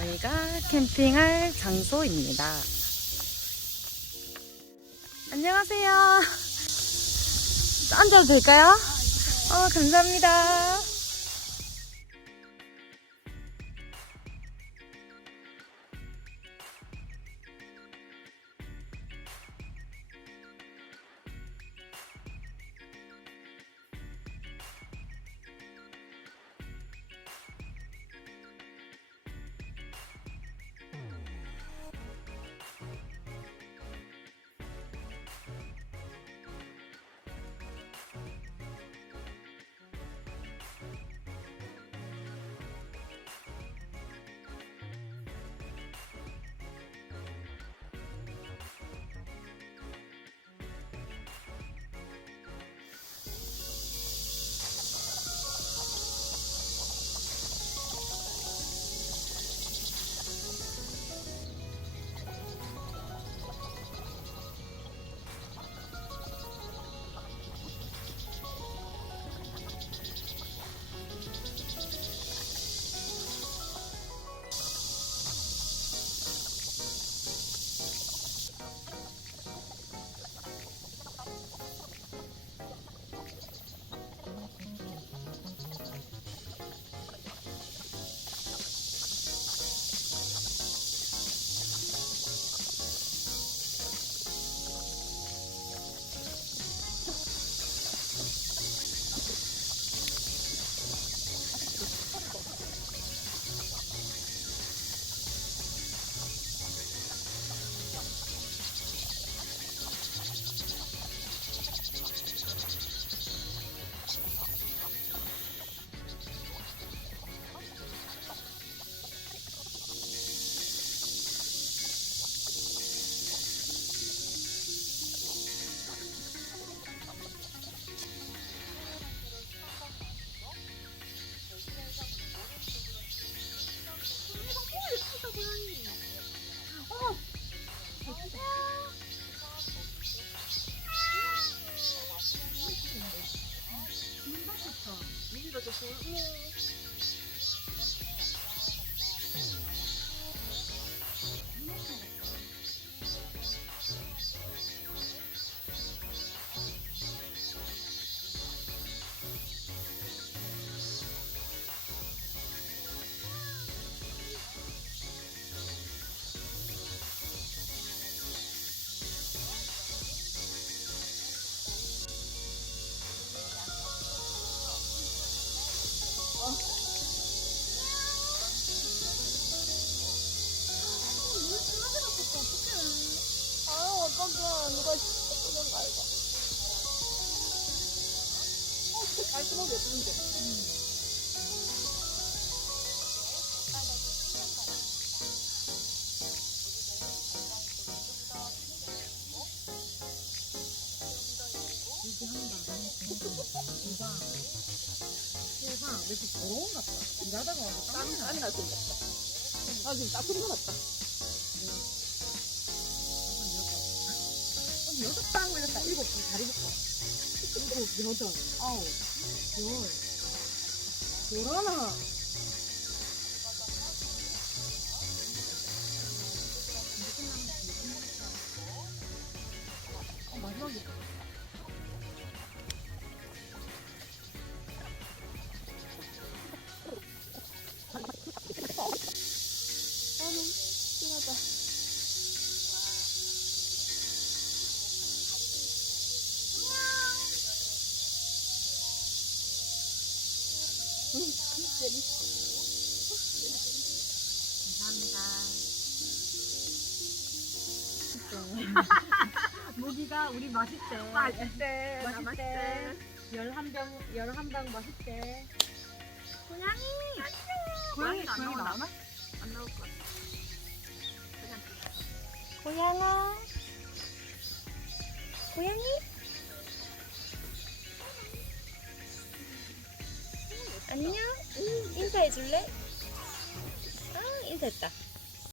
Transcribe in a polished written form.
저희가 캠핑할 장소입니다. 안녕하세요. 앉아도 될까요? 감사합니다. 누가 씻어주는 거 알죠? 깔끔하게 예쁜데. 세상 왜 이렇게 더러운 것 같다. 일하다가 와서 땀이 날 생겼다. 나 지금 딱 소리가 났다. 여섯 방 걸렸다. 일곱 방 다리 묶어. 일곱, 여덟, 아홉, 열. 열하나. 마지막에. 진하다. 감사합니다. 무기가 우리 맛있대. 맛있대. 맛있대. 11방 맛있대. 고양이. 고양이 나오나? 안 나올 것 같아. 고양아. 고양이? 안녕? 인사해줄래? 인사했다.